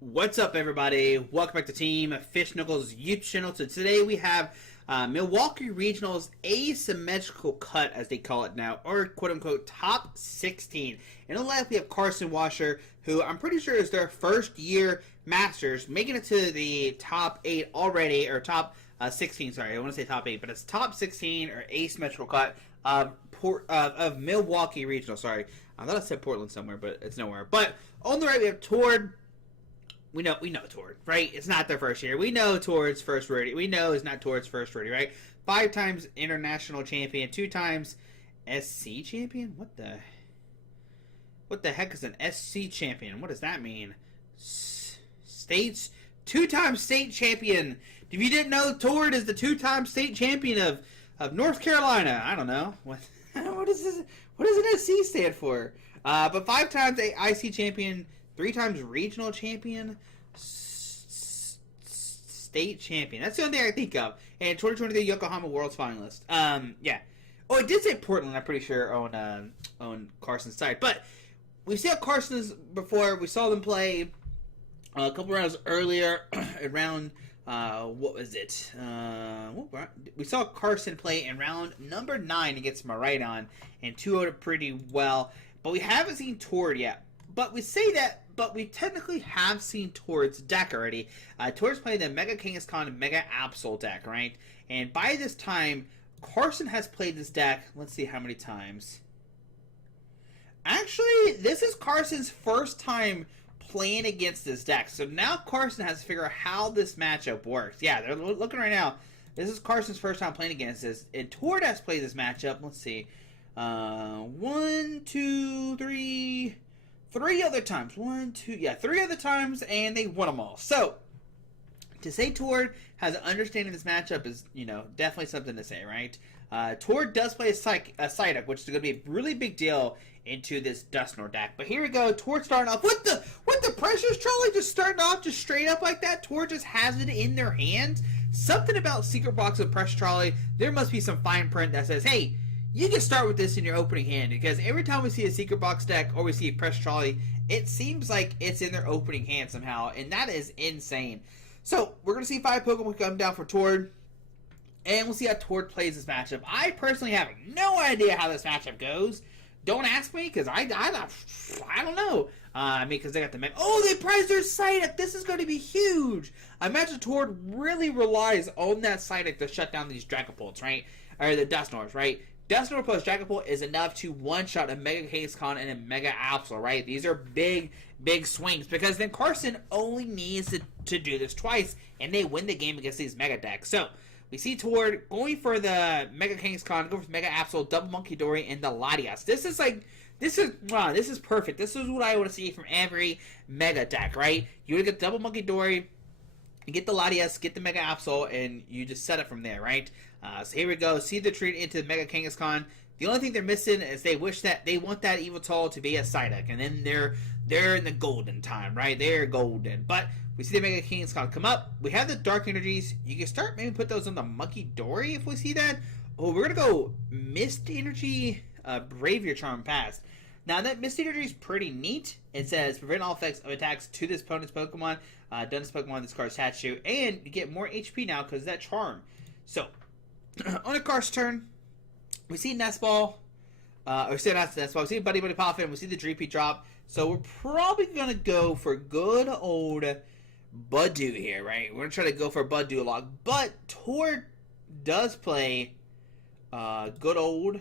What's up, everybody? Welcome back to Team Fish Knuckles YouTube channel. So today we have Milwaukee Regionals asymmetrical cut, as they call it now, or quote-unquote top 16. And on the left we have Carson Washer, who I'm pretty sure is their first year Masters, making it to the top 8 already, or top 16, sorry, I want to say top 8, but it's top 16 or asymmetrical cut of Milwaukee Regional, sorry. I thought I said Portland somewhere, but it's nowhere. But on the right we have Tord. We know Tord, right? It's not their first year. We know Tord's first rodeo. We know it's not Tord's first rodeo, right? 5 times international champion, 2 times SC champion. What the heck is an SC champion? What does that mean? States, 2-time state champion. If you didn't know, Tord is the 2-time state champion of North Carolina. I don't know what is this? What does an SC stand for? But 5 times IC champion. 3 times regional champion, state champion. That's the only thing I think of. And 2023 Yokohama World's finalist. Yeah. Oh, it did say Portland, I'm pretty sure, on Carson's side. But we've seen Carson's before. We saw them play a couple rounds earlier around, what was it? We saw Carson play in round number 9 against Maridon and 2-0'd pretty well. But we haven't seen Tord yet. But we say that, but we technically have seen Tord's deck already. Tord's playing the Mega Kangaskhan Mega Absol deck, right? And by this time, Carson has played this deck, let's see how many times. Actually, this is Carson's first time playing against this deck. So now Carson has to figure out how this matchup works. Yeah, they're looking right now. This is Carson's first time playing against this. And Tord has played this matchup, let's see. 1, 2, 3... 3 other times. 1, 2, yeah, 3 other times, and they won them all. So, to say Tord has an understanding of this matchup is, definitely something to say, right? Tord does play a Psyduck, which is going to be a really big deal into this Dusknoir deck. But here we go. Tord starting off with the Precious Trolley, just starting off just straight up like that. Tord just has it in their hands. Something about Secret Box of Precious Trolley, there must be some fine print that says, hey, you can start with this in your opening hand, because every time we see a Secret Box deck or we see a Precious Trolley, it seems like it's in their opening hand somehow, and that is insane. So, we're going to see 5 Pokemon come down for Tord, and we'll see how Tord plays this matchup. I personally have no idea how this matchup goes. Don't ask me, because I don't know. Because they got the... Oh, they prized their Psyduck! This is going to be huge! I imagine Tord really relies on that Psyduck to shut down these Dragapults, right? Or the Dusknoirs, right? Dusknoir plus Dragapult is enough to one-shot a Mega Kangaskhan and a Mega Absol, right? These are big, big swings, because then Carson only needs to do this twice, and they win the game against these Mega decks. So, we see Tord going for the Mega Kangaskhan, going for the Mega Absol, Double Monkey Dory, and the Latias. This is perfect. This is what I want to see from every Mega deck, right? You want to get Double Monkey Dory, you get the Latias, get the Mega Absol, and you just set it from there, right? So here we go. See the treat into the Mega Kangaskhan. The only thing they're missing is they want that Eviltal to be a Psyduck, and then they're in the golden time, right? They're golden. But we see the Mega Kangaskhan come up. We have the Dark Energies. You can start maybe put those on the Monkey Dory if we see that. Oh, we're gonna go Mist Energy, Bravier Charm Pass. Now that Mist Energy is pretty neat. It says prevent all effects of attacks to this opponent's Pokemon. Done this Pokemon this card's attached to, and you get more HP now because of that charm. So, on a Carson's turn, we see Nestball, we see Buddy Poffin, we see the Dreepy drop. So we're probably gonna go for good old Budew here, right? We're gonna try to go for Budew a lot, but Tord does play good old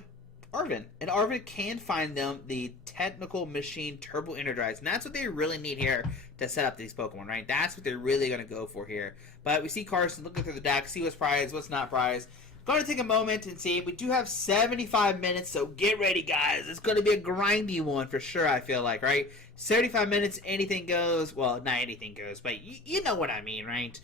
Arven, and Arven can find them the Technical Machine Turbo Energize, and that's what they really need here to set up these Pokemon, right? That's what they're really going to go for here. But we see Carson looking through the deck, see what's prized, what's not prized. Going to take a moment and see. We do have 75 minutes, so get ready, guys. It's going to be a grindy one for sure, I feel like, right? 75 minutes, anything goes. Well, not anything goes, but you know what I mean, right?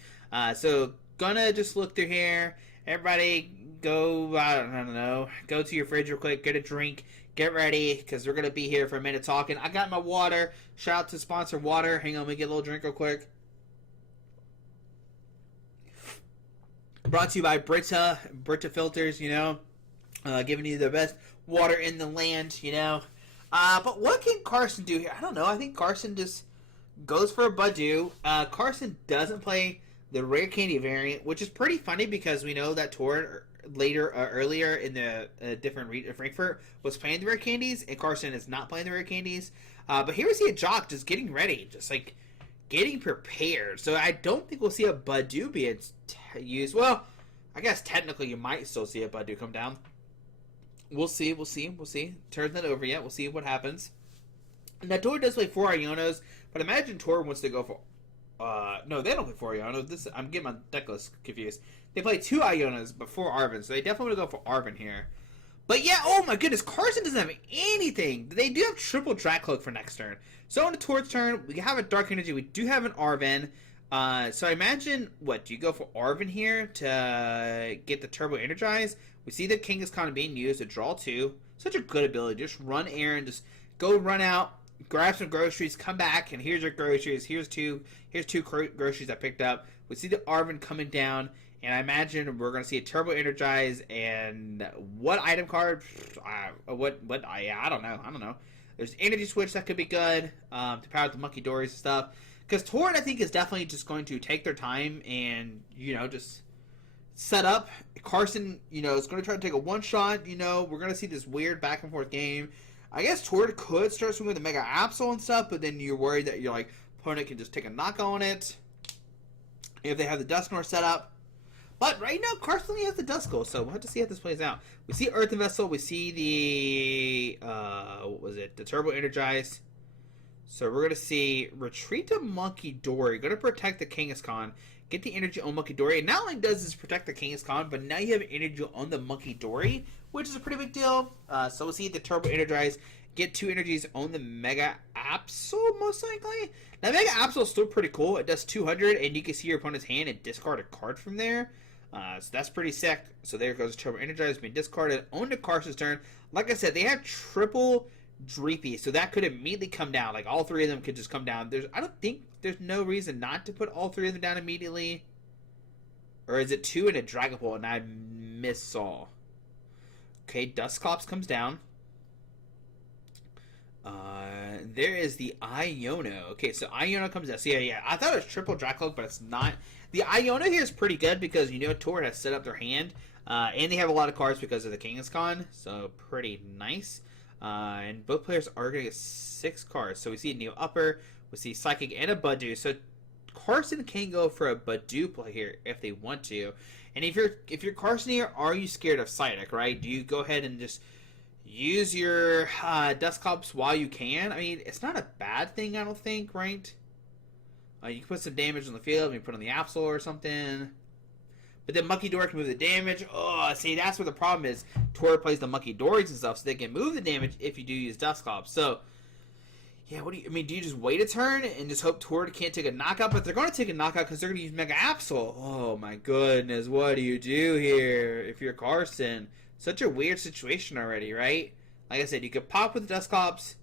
So, gonna just look through here. Everybody go, I don't know, go to your fridge real quick, get a drink, get ready, because we're going to be here for a minute talking. I got my water. Shout out to sponsor water. Hang on, let me get a little drink real quick. Brought to you by Brita Filters, giving you the best water in the land, But what can Carson do here? I don't know. I think Carson just Goes for a Badu. Carson doesn't play the rare candy variant, which is pretty funny because we know that Tord earlier in the different Frankfurt was playing the rare candies, and Carson is not playing the rare candies. But here we see a Jock just getting ready, just like getting prepared. So I don't think we'll see a Badu being used. Well, I guess technically you might still see a Badu come down. We'll see. Turn's not over yet. We'll see what happens. Now, Tor does play 4 Ionos, but imagine Tor wants to go for... no, they don't play 4 Ionos. I'm getting my deck list confused. They play 2 Ionos before Arven, so they definitely want to go for Arven here. But yeah, oh my goodness, Carson doesn't have anything. They do have triple Dragcloak for next turn. So on the Tor's turn, we have a Dark Energy. We do have an Arven. So I imagine, what, do you go for Arven here to get the Turbo Energize? We see the Kangaskhan being used to draw 2. Such a good ability. Just run Aaron, just go run out, grab some groceries, come back, and here's your groceries. Here's two groceries I picked up. We see the Arven coming down, and I imagine we're going to see a Turbo Energize, and what item card? I don't know. There's Energy Switch that could be good to power the Monkey Dories and stuff. Because Tord, I think, is definitely just going to take their time and, just set up. Carson, is going to try to take a one-shot. We're going to see this weird back-and-forth game. I guess Tord could start swinging with the Mega Absol and stuff, but then you're worried that your opponent can just take a knock on it if they have the Dusknoir set up. But right now, Carson only has the Duskull, so we'll have to see how this plays out. We see Earthen Vessel, we see the the Turbo Energize. So we're going to see Retreat to Monkey Dory, going to protect the Kangaskhan, get the energy on Monkey Dory. And not only does this protect the Kangaskhan, but now you have energy on the Monkey Dory, which is a pretty big deal. So we'll see the Turbo Energize, get 2 energies on the Mega Absol, most likely. Now, Mega Absol is still pretty cool. It does 200, and you can see your opponent's hand and discard a card from there. So that's pretty sick. So there goes Turbo Energize being discarded on to Carson's turn. Like I said, they have triple Dreepy, so that could immediately come down. Like, all 3 of them could just come down. I don't think there's no reason not to put all 3 of them down immediately. Or is it 2 and a Dragapult, and I missaw? Okay, Dusclops comes down. There is the Iono. Okay, so Iono comes down. So yeah, I thought it was triple Dracloak, but it's not. The Iono here is pretty good because Tord has set up their hand. And they have a lot of cards because of the Kangaskhan. So pretty nice. And both players are going to get 6 cards. So we see a Neo Upper, we see Psychic, and a Badu. So Carson can go for a Badu play here if they want to. And if you're Carson here, are you scared of Psychic, right? Do you go ahead and just use your Dusclops while you can? I mean, it's not a bad thing, I don't think, right? You can put some damage on the field, maybe put on the Absol or something. But then Monkey Dory can move the damage. Oh, see, that's where the problem is. Tord plays the Monkey Dories and stuff, so they can move the damage if you do use Dusclops. So, yeah, do you just wait a turn and just hope Tord can't take a knockout? But they're going to take a knockout because they're going to use Mega Absol. Oh, my goodness, what do you do here if you're Carson? Such a weird situation already, right? Like I said, you could pop with the Dusclops,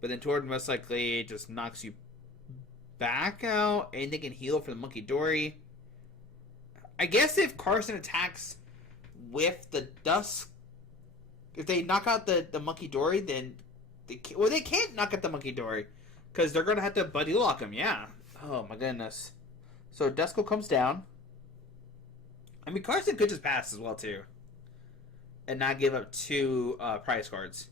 but then Tord most likely just knocks you back out, and they can heal for the Monkey Dory. I guess if Carson attacks with the if they knock out the Monkey Dory, then they can't knock out the Monkey Dory because they're going to have to Buddy Lock him, yeah. Oh, my goodness. So Duskull comes down. I mean, Carson could just pass as well, too, and not give up 2 prize cards.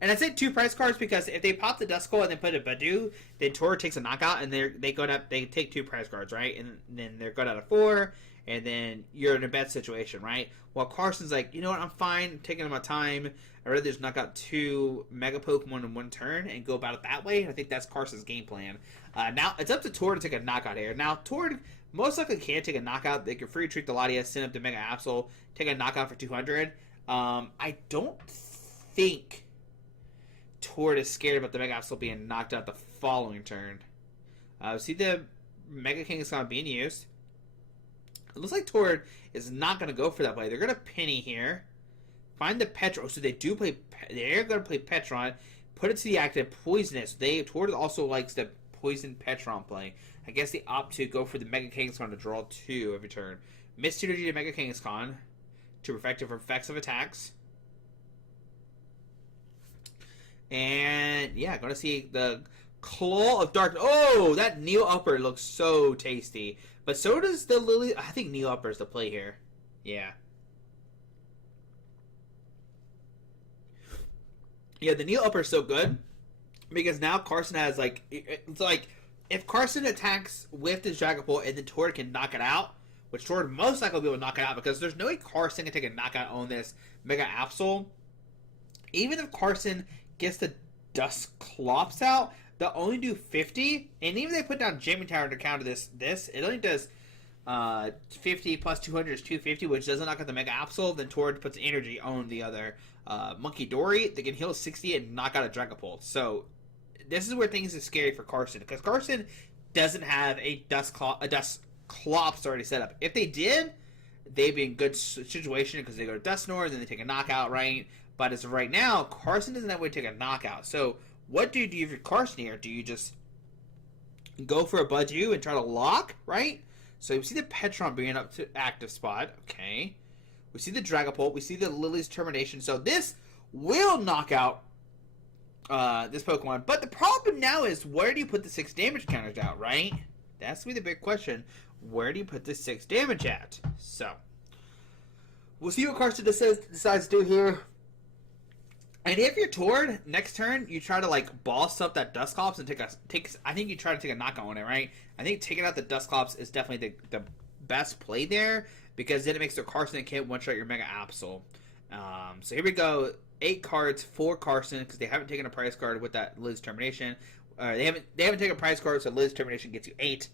And I say 2 prize cards because if they pop the Duskull and then put a Badu, then Tord takes a knockout and they take 2 prize cards, right? And then they're good out of 4, and then you're in a bad situation, right? While Carson's like, you know what, I'm fine, I'm taking my time. I'd rather just knock out 2 Mega Pokemon in one turn and go about it that way. I think that's Carson's game plan. Now, it's up to Tord to take a knockout here. Now, Tord most likely can take a knockout. They can free treat the Latias, send up to Mega Absol, take a knockout for 200. I don't think Tord is scared about the Mega Absol being knocked out the following turn. See the Mega Kangaskhan being used. It looks like Tord is not going to go for that play. They're going to Penny here. Find the Petron. So they do play. They're going to play Petron. Put it to the active. Poison it. So Tord also likes the Poison Petron play. I guess they opt to go for the Mega Kangaskhan to draw 2 every turn. Miss Synergy to Mega Kangaskhan to perfect it for effects of attacks. And yeah, going to see the Claw of Dark. Oh, that Neo Upper looks so tasty. But so does the Lily. I think Neo Upper is the play here. Yeah. Yeah, the Neo Upper is so good. Because now Carson has, like... It's like, if Carson attacks with his Dragapult and then Tord can knock it out, which Tord most likely will be able to knock it out, because there's no way Carson can take a knockout on this Mega Absol. Even if Carson gets the Dusknoir out, they'll only do 50, and even if they put down Jamming Tower to counter this, it only does 50 plus 200 is 250, which doesn't knock out the Mega Absol. Then Tord puts energy on the other Monkey Dory. They can heal 60 and knock out a Dragapult. So this is where things are scary for Carson, because Carson doesn't have a Dusknoir already set up. If they did, they'd be in good situation because they go to Dusknoir, then they take a knockout, right? But as of right now, Carson doesn't have a way to take a knockout. So what do you do if you're Carson here? Do you just go for a Budew and try to lock, right? So we see the Petron bringing up to active spot. Okay. We see the Dragapult. We see the Lily's Termination. So this will knock out this Pokemon. But the problem now is, where do you put the 6 damage counters out, right? That's going to be the big question. Where do you put the 6 damage at? So we'll see what Carson decides to do here. And if you're Tord, next turn, you try to, like, boss up that Dusknoir and I think you try to take a knockout on it, right? I think taking out the Dusknoir is definitely the best play there, because then it makes the Carson and Kid one-shot your Mega Absol. So here we go. 8 cards for Carson, because they haven't taken a prize card with that Liz Termination. They haven't taken a prize card, so Liz Termination gets you 8.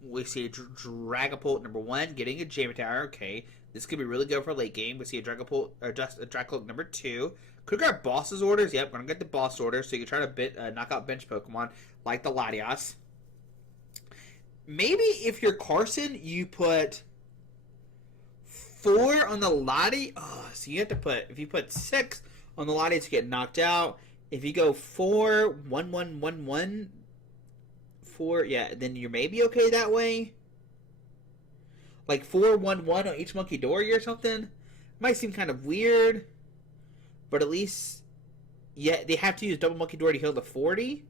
We see a Dragapult number 1 getting a Jamming Tower. Okay, this could be really good for late game. We see a Dragapult, or just a Dragapult number 2. Could grab Boss's orders. Yep, gonna get the Boss order, so you can try to knock out bench Pokemon like the Latias. Maybe if you're Carson, you put 4 on the Lati. Oh, so you have to put, if you put 6 on the Lati to get knocked out. If you go 4, 1, 1, 1, 1, 4, yeah, then you're maybe okay that way. Like 4, 1, 1 on each Monkey Dory or something. Might seem kind of weird. But at least, yeah, they have to use double Monkey Dory to heal the 40.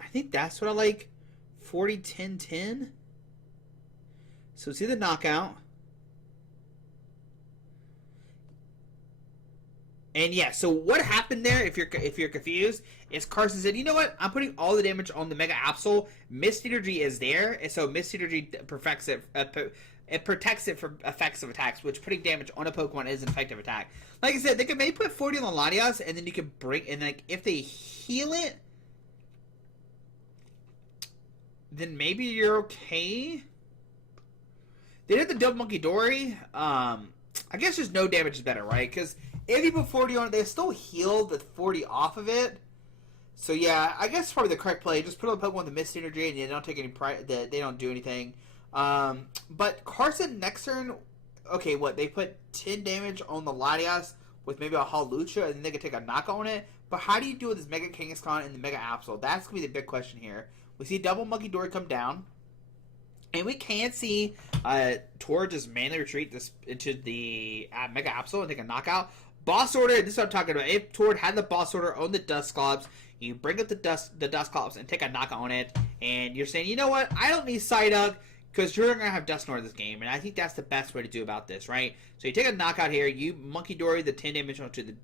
I think that's what I like. 40, 10, 10. So see the knockout. And yeah, so what happened there, if you're confused, is Carson said, you know what, I'm putting all the damage on the Mega Absol. Mist Energy is there, and so Mist Energy perfects it. It protects it from effects of attacks, which putting damage on a Pokemon is an effective attack. Like I said, they could maybe put 40 on the Latias, and then you can break, and like if they heal it, then maybe you're okay. They did the double Monkey Dory. I guess just no damage is better, right? Because if you put 40 on it, they still heal the 40 off of it. So yeah, I guess probably the correct play. Just put on the Pokemon with the Mist Energy, and they don't take any they don't do anything. But Carson next turn, okay, what, they put 10 damage on the Latias with maybe a Hawlucha, and then they can take a knock on it. But how do you do with this Mega Kangaskhan and the Mega Absol? That's going to be the big question here. We see double Monkey Dory come down, and we can see Tord just manually retreat this into the Mega Absol and take a knockout. Boss order, this is what I'm talking about. If Tord had the boss order on the Dusknoir, you bring up the Dusknoir and take a knockout on it, and you're saying, you know what, I don't need Psyduck, because you're going to have Dusknoir this game, and I think that's the best way to do about this, right? So you take a knockout here, you Monkey Dory the 10 damage onto the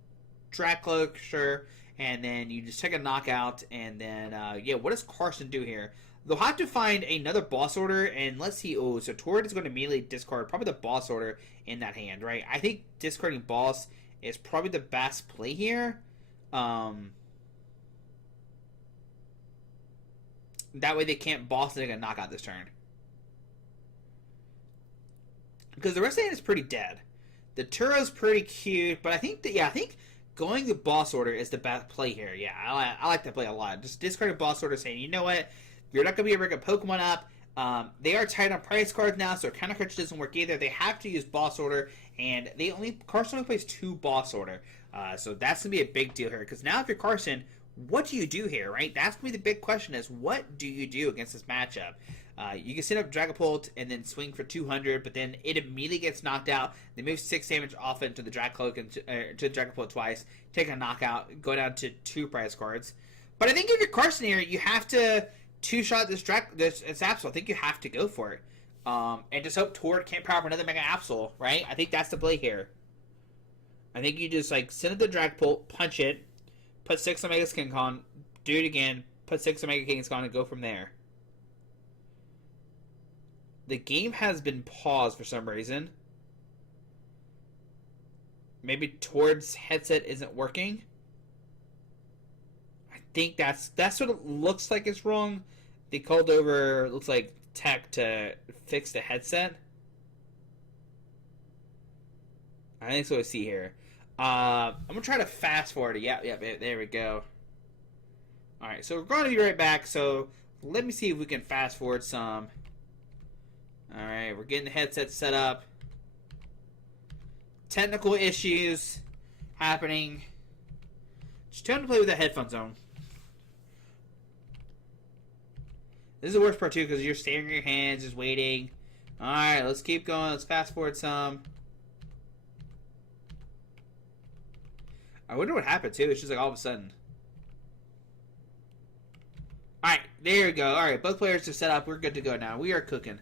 Dragapult, sure, and then you just take a knockout, and then, yeah, what does Carson do here? They'll have to find another boss order, and let's see, oh, so Tord is going to immediately discard probably the boss order in that hand, right? I think discarding boss is probably the best play here. That way they can't boss and they can knock out this turn. Because the rest of the hand is pretty dead. The Turo's pretty cute, but I think that, yeah, I think going the boss order is the best play here. Yeah, I like that play a lot. Just discarding boss order, saying, you know what, you're not going to be able to bring a Pokemon up. They are tight on price cards now, so Counter Crunch doesn't work either. They have to use boss order, and Carson only plays 2 boss order. So that's going to be a big deal here. Because now if you're Carson, what do you do here, right? That's going to be the big question, is what do you do against this matchup? You can set up Dragapult and then swing for 200, but then it immediately gets knocked out. They move 6 damage off into the Dragcloak and to the Dragapult twice, take a knockout, go down to 2 prize cards. But I think if you're Carson here, you have to two-shot this Absol. I think you have to go for it. And just hope Tord can't power up another Mega Absol, right? I think that's the play here. I think you just, like, send up the Dragapult, punch it, put 6 on Mega King Kong, do it again, put 6 on Mega King Kong, and go from there. The game has been paused for some reason. Maybe Tord's headset isn't working. I think that's what it looks like it's wrong. They called over, looks like, tech to fix the headset. I think that's what I see here. I'm going to try to fast forward it. Yep, there we go. Alright, so we're going to be right back. So let me see if we can fast forward some. Alright, we're getting the headset set up. Technical issues happening. Just trying to play with the headphones on. This is the worst part too, because you're staring at your hands, just waiting. Alright, let's keep going. Let's fast forward some. I wonder what happened too. It's just like all of a sudden. Alright, there we go. Alright, both players are set up. We're good to go now. We are cooking.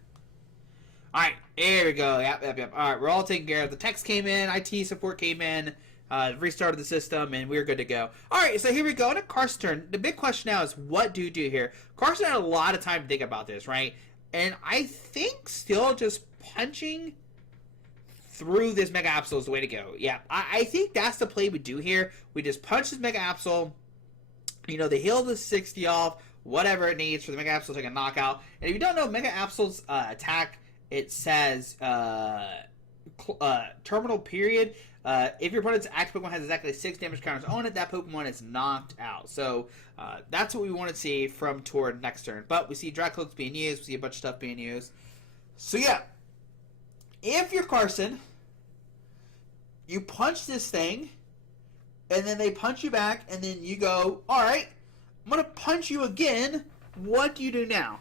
Alright, there we go. Yep. Alright, we're all taken care of. The text came in, IT support came in, restarted the system, and we're good to go. Alright, so here we go. On Carson's turn, the big question now is what do you do here? Carson had a lot of time to think about this, right? And I think still just punching through this Mega Absol is the way to go. Yeah, I think that's the play we do here. We just punch this Mega Absol. You know, they heal the 60 off, whatever it needs for the Mega Absol to take a knockout. And if you don't know, Mega Absol's attack, it says terminal period. If your opponent's active Pokemon has exactly 6 damage counters on it, that Pokemon is knocked out. So that's what we want to see from Tord next turn. But we see Dragcloaks being used. We see a bunch of stuff being used. So yeah, if you're Carson, you punch this thing, and then they punch you back, and then you go, alright, I'm going to punch you again. What do you do now?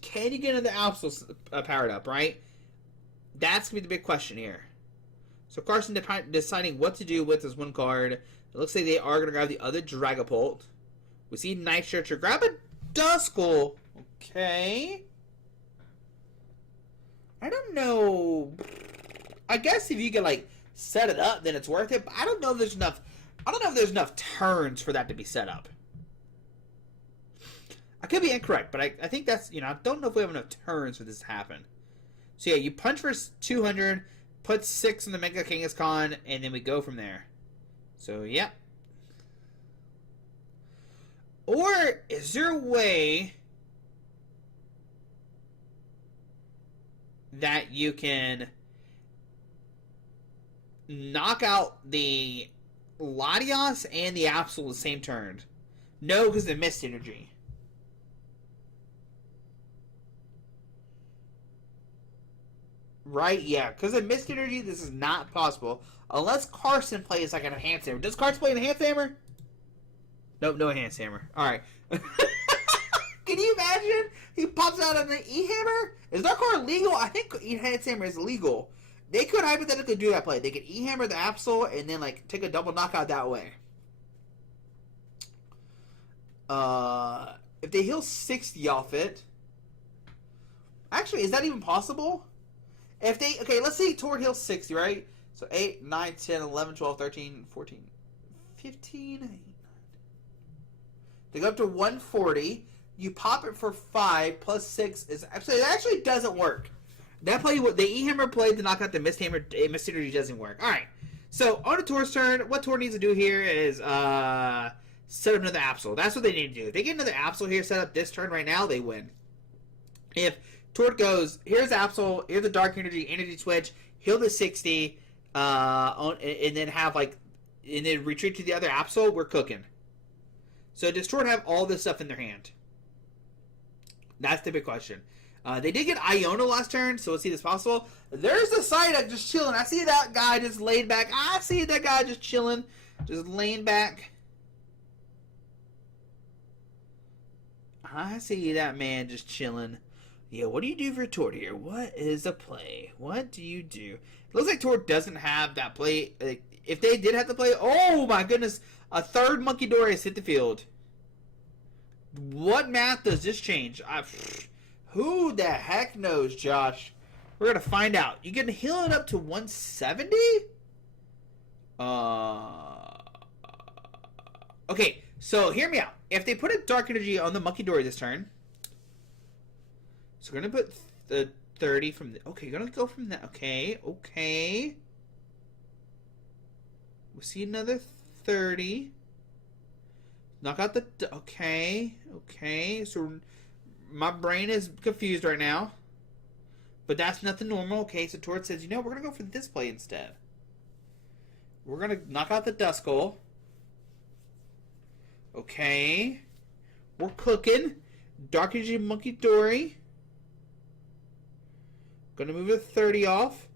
Can you get into the Absol powered up, right? That's going to be the big question here. So Carson deciding what to do with this one card. It looks like they are going to grab the other Dragapult. We see Night Searcher grab a Dusknoir. Okay. I don't know. I guess if you can, like, set it up, then it's worth it. But I don't know if there's enough. I don't know if there's enough turns for that to be set up. I could be incorrect, but I think that's, you know, I don't know if we have enough turns for this to happen. So yeah, you punch for 200, put 6 on the Mega Kangaskhan, and then we go from there. So, yeah. Or, is there a way that you can knock out the Latios and the Absol the same turn? No, because they missed energy. Right, yeah, because of missed energy, this is not possible. Unless Carson plays like an Enhanced Hammer. Does Carson play an Enhanced Hammer? Nope, no Enhanced Hammer. Alright. Can you imagine? He pops out on the E-Hammer? Is that card legal? I think Enhanced Hammer is illegal. They could hypothetically do that play. They could E-Hammer the Absol and then, like, take a double knockout that way. If they heal 60 off it... Actually, is that even possible? If they, okay, let's say Tord heals 60, right? So 8, 9, 10, 11, 12, 13, 14, 15. They go up to 140. You pop it for 5 plus 6 is actually, it actually doesn't work. That play, the E-Hammer play to knock out the Mist Hammer, Mist Energy doesn't work. Alright, so on to Tord's turn, what Tord needs to do here is set up another Absol. That's what they need to do. If they get another Absol here set up this turn right now, they win. If Tord goes, here's Absol, here's the Dark Energy Switch, heal the 60, and then have, like, and then retreat to the other Absol, we're cooking. So does Tord have all this stuff in their hand? That's the big question. They did get Iona last turn, so let's see if it's possible. There's the Psyduck just chilling. I see that guy just laid back. I see that guy just chilling, just laying back. I see that man just chilling. Yeah, what do you do for Tord here? What is the play? What do you do? It looks like Tord doesn't have that play. Like, if they did have to play, oh my goodness, a third Monkey Dory has hit the field. What math does this change? Who the heck knows, Josh? We're gonna find out. You can heal it up to 170? Okay, so hear me out. If they put a Dark Energy on the Monkey Dory this turn, so we're gonna put the 30 from the. Okay, you're gonna go from that. Okay, okay. We'll see another 30. Knock out the. Okay, okay. So my brain is confused right now. But that's nothing normal. Okay, so Tord says, you know, we're going to go for this play instead. We're going to knock out the Dusknoir. Okay. We're cooking. Dark Energy Monkey Dory. Going to move the 30 off.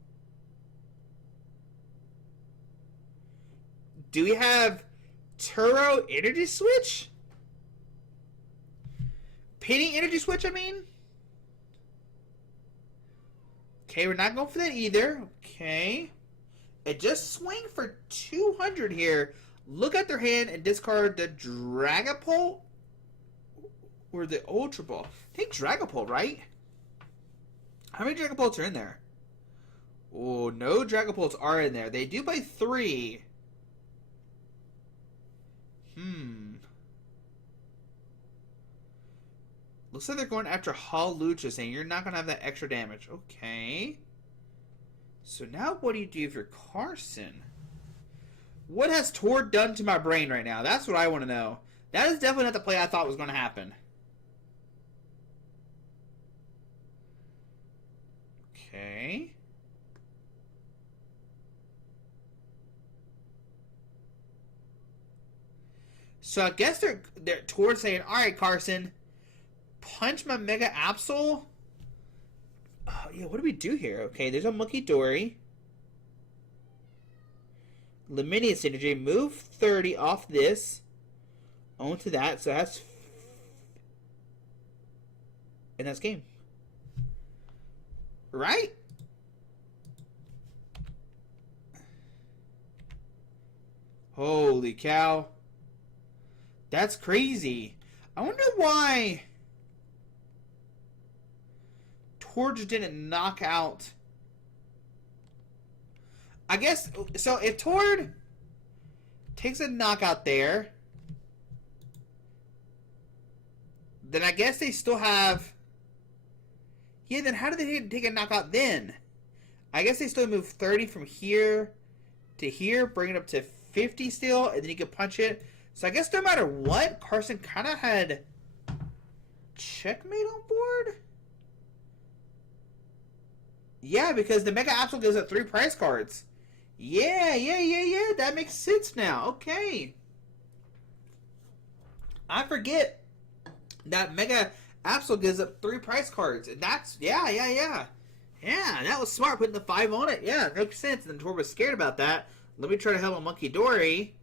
Do we have Turo Energy Switch? Penny Energy Switch, I mean? Okay, we're not going for that either. Okay. And just swing for 200 here. Look at their hand and discard the Dragapult or the Ultra Ball. I think Dragapult, right? How many Dragapults are in there? Oh, no Dragapults are in there. They do play 3. Looks like they're going after Hawlucha, saying you're not going to have that extra damage. Okay. So now what do you do for Carson? What has Tord done to my brain right now? That's what I want to know. That is definitely not the play I thought was going to happen. Okay. So I guess they're Tord saying, all right, Carson, punch my Mega Absol. Oh, yeah, what do we do here? Okay, there's a Monkey Dory. Luminous Energy. Move 30 off this. Onto that. So that's... And that's game. Right? Holy cow. That's crazy. I wonder why Tord just didn't knock out. I guess, so if Tord takes a knockout there, then I guess they still have... Yeah, then how do they take a knockout then? I guess they still move 30 from here to here, bring it up to 50 still, and then you can punch it. So I guess no matter what, Carson kind of had checkmate on board? Yeah, because the Mega Absol gives it 3 prize cards. Yeah. That makes sense now. Okay. I forget that Mega Absol gives up 3 prize cards. And that's, yeah. Yeah, that was smart, putting the 5 on it. Yeah, it makes sense. And then Tord was scared about that. Let me try to help a Monkey Dory.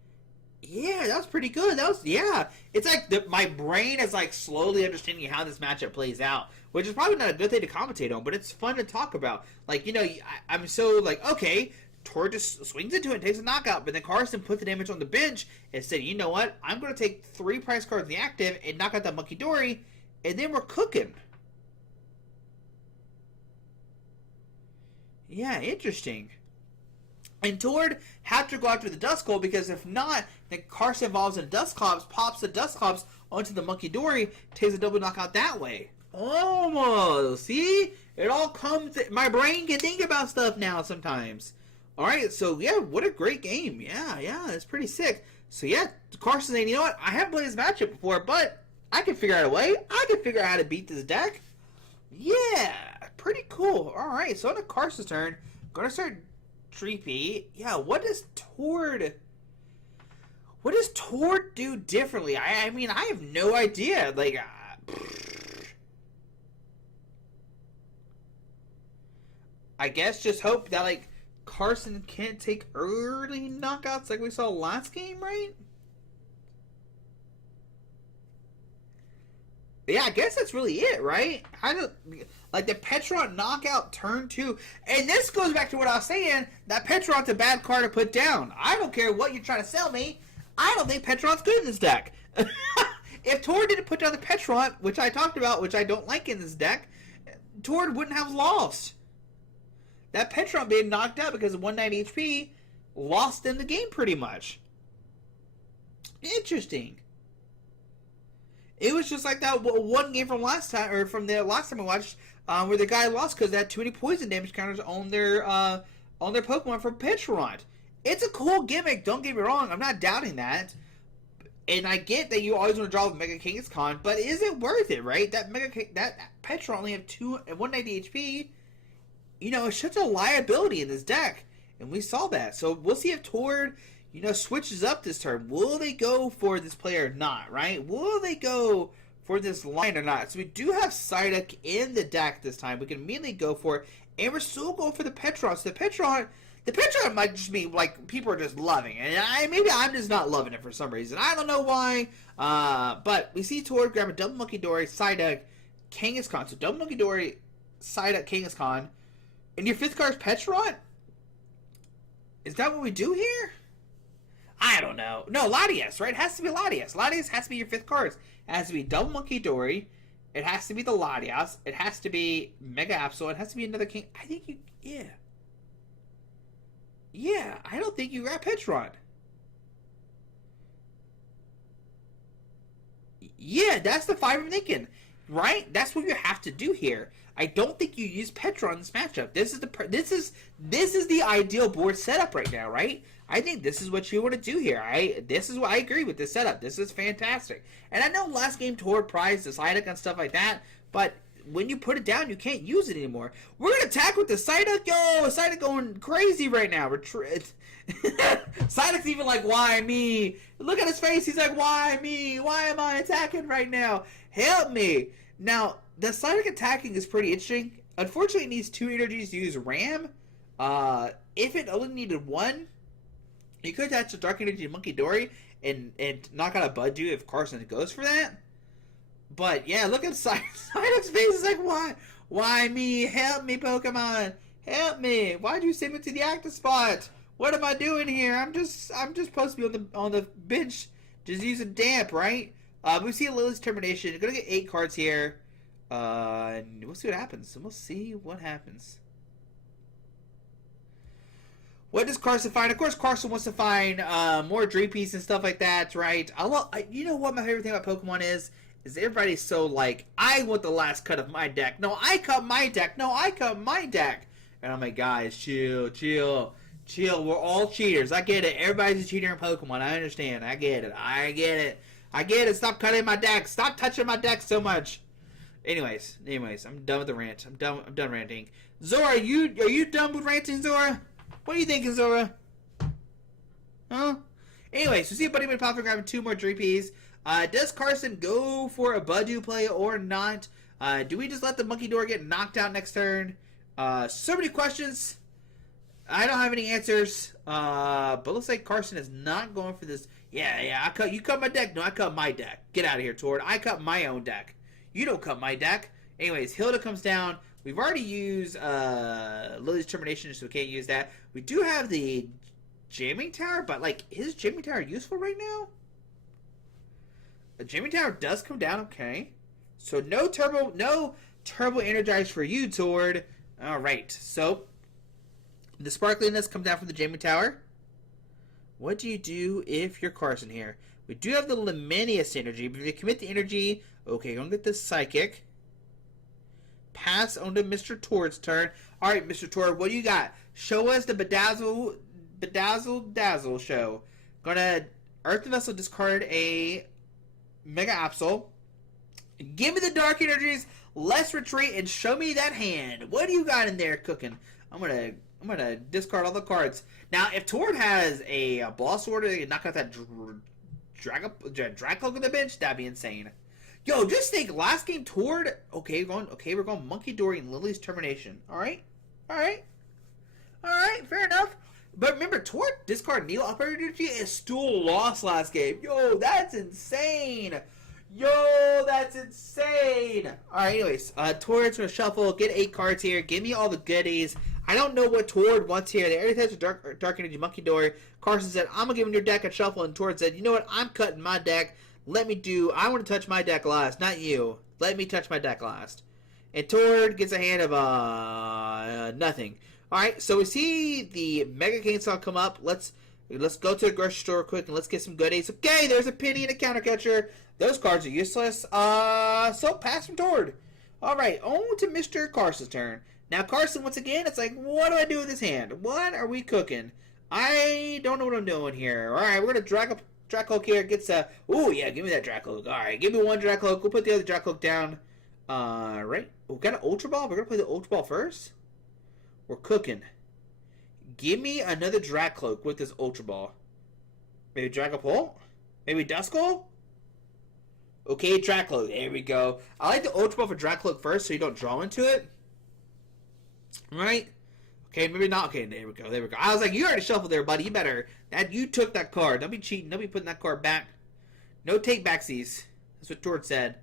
Yeah, that was pretty good. That was, yeah. It's like my brain is like slowly understanding how this matchup plays out, which is probably not a good thing to commentate on, but it's fun to talk about. Like, you know, I'm so like, okay, Tord just swings into it and takes a knockout, but then Carson put the damage on the bench and said, you know what, I'm going to take 3 prize cards in the active and knock out that Monkey Dory, and then we're cooking. Yeah, interesting. And Tord had to go after the Dusknoir, because if not, then Carson evolves in Dusclops, pops the Dusclops onto the Monkey Dory, takes a double knockout that way. Almost. See? It all comes... My brain can think about stuff now sometimes. Alright, so yeah, what a great game. Yeah, it's pretty sick. So yeah, Carson saying, you know what? I haven't played this matchup before, but I can figure out a way. I can figure out how to beat this deck. Yeah, pretty cool. Alright, so on to Carson's turn. Gonna start... Treepy. Yeah, what does Tord do differently? I mean, I have no idea. Like, I guess just hope that, like, Carson can't take early knockouts like we saw last game, right? Yeah, I guess that's really it, right? I don't like the Petron knockout turn 2, and this goes back to what I was saying. That Petron's a bad card to put down. I don't care what you're trying to sell me. I don't think Petron's good in this deck. If Tord didn't put down the Petron, which I talked about, which I don't like in this deck, Tord wouldn't have lost. That Petron being knocked out because of 190 HP lost in the game pretty much. Interesting. It was just like that one game from last time, or from the last time I watched, where the guy lost because they had too many poison damage counters on their Pokemon from Petron. It's a cool gimmick. Don't get me wrong. I'm not doubting that. And I get that you always want to draw with Mega Kangaskhan, but is it worth it, right? That Petron only have 190 HP. You know, it's such a liability in this deck, and we saw that. So we'll see if Tord, you know, switches up this turn. Will they go for this player or not, right? Will they go for this line or not? So we do have Psyduck in the deck this time. We can immediately go for it, and we're still going for the Petron. So the Petron might just be like people are just loving it, and maybe I'm just not loving it for some reason. I don't know why. But we see Tord grab a double Monkey Dory, Psyduck, Kangaskhan. So double Monkey Dory, Psyduck, Kangaskhan, and your 5th card is Petron. Is that what we do here? I don't know. No, Latias, right? It has to be Latias. Latias has to be your 5th card. It has to be double Monkey Dory. It has to be the Latias. It has to be Mega Absol. It has to be another King. I think you, yeah. Yeah, I don't think you got Petron. Yeah, that's the 5 I'm thinking. Right? That's what you have to do here. I don't think you use Petron in this matchup. This is the ideal board setup right now, right? I think this is what you want to do here. I agree with this setup. This is fantastic. And I know last game Tord prized the Psyduck and stuff like that, but when you put it down, you can't use it anymore. We're going to attack with the Psyduck. Yo, Psyduck going crazy right now. Psyduck's even like, why me? Look at his face. He's like, why me? Why am I attacking right now? Help me. Now, the Psyduck attacking is pretty interesting. Unfortunately, it needs 2 energies to use Ram. If it only needed 1, you could attach a Dark Energy to Monkey Dory and knock out a Budew if Carson goes for that. But yeah, look at Psyduck's face. It's like, why? Why me? Help me, Pokemon. Help me. Why'd you send me to the active spot? What am I doing here? I'm just supposed to be on the bench, just using damp, right? We see Lily's Termination. We're gonna get 8 cards here. And we'll see what happens. We'll see what happens. What does Carson find? Of course, Carson wants to find more Dream Piece and stuff like that, right? You know what my favorite thing about Pokemon is everybody's so like, I want the last cut of my deck. No, I cut my deck. No, I cut my deck. And I'm like, guys, chill. We're all cheaters. I get it. Everybody's a cheater in Pokemon. I understand. I get it. Stop cutting my deck. Stop touching my deck so much. Anyways, I'm done with the rant. I'm done ranting. Zora, are you done with ranting, Zora? What are you thinking, Zora? Huh? Anyways, we see a Buddy Pop grabbing 2 more Dreepies. Does Carson go for a Budew play or not? Do we just let the Monkey Door get knocked out next turn? So many questions. I don't have any answers. But looks like Carson is not going for this. Yeah. You cut my deck. No, I cut my deck. Get out of here, Tord. I cut my own deck. You don't cut my deck. Anyways, Hilda comes down. We've already used Lily's Termination, so we can't use that. We do have the Jamming Tower, but like, is Jamming Tower useful right now? The Jamming Tower does come down, okay. So no turbo energize for you, Tord. Alright, so the sparkliness comes down from the Jamming Tower. What do you do if you're Carson here? We do have the Luminous energy, but if you commit the energy, okay, gonna get this Psychic. Pass on to Mr. Tord's turn. Alright, Mr. Tord, what do you got? Show us the Bedazzle Dazzle show. Gonna Earth Vessel, discard a Mega Absol. Give me the Dark Energies. Let's retreat and show me that hand. What do you got in there cooking? I'm gonna discard all the cards. Now, if Tord has a Boss Order, they can knock out that Dragapult on the bench. That'd be insane. Yo, just think. Last game, Tord. Okay, we're going Monkey Dory and Lily's Termination. All right. Fair enough. But remember, Tord discard Neo Operator Energy and still lost last game. Yo, that's insane. Yo, that's insane! Alright, anyways, Tord's gonna shuffle, get 8 cards here, give me all the goodies. I don't know what Tord wants here. The area types of dark energy monkey door. Carson said, I'm gonna give him your deck a shuffle, and Tord said, you know what, I'm cutting my deck. I want to touch my deck last, not you. Let me touch my deck last. And Tord gets a hand of nothing. Alright, so we see the Mega Cancel come up. Let's go to the grocery store quick and let's get some goodies. Okay, there's a penny and a counter catcher. Those cards are useless. So pass from Tord. Alright, on to Mr. Carson's turn. Now Carson, once again, it's like, what do I do with this hand? What are we cooking? I don't know what I'm doing here. Alright, we're gonna Dragapult here. Gets a... Ooh, yeah, give me that Dragapult. Alright, give me one Dragapult. We'll put the other Dragapult down. Right. We've got an Ultra Ball. We're gonna play the Ultra Ball first. We're cooking. Give me another Dragapult with this Ultra Ball. Maybe Dragapult? Maybe Dusknoir? Okay, Dragapult. There we go. I like the Ultra Ball for Dragapult first so you don't draw into it. Right? Okay, maybe not. Okay, there we go. There we go. I was like, you already shuffled there, buddy. You better. You took that card. Don't be cheating. Don't be putting that card back. No take backsies. That's what Tord said.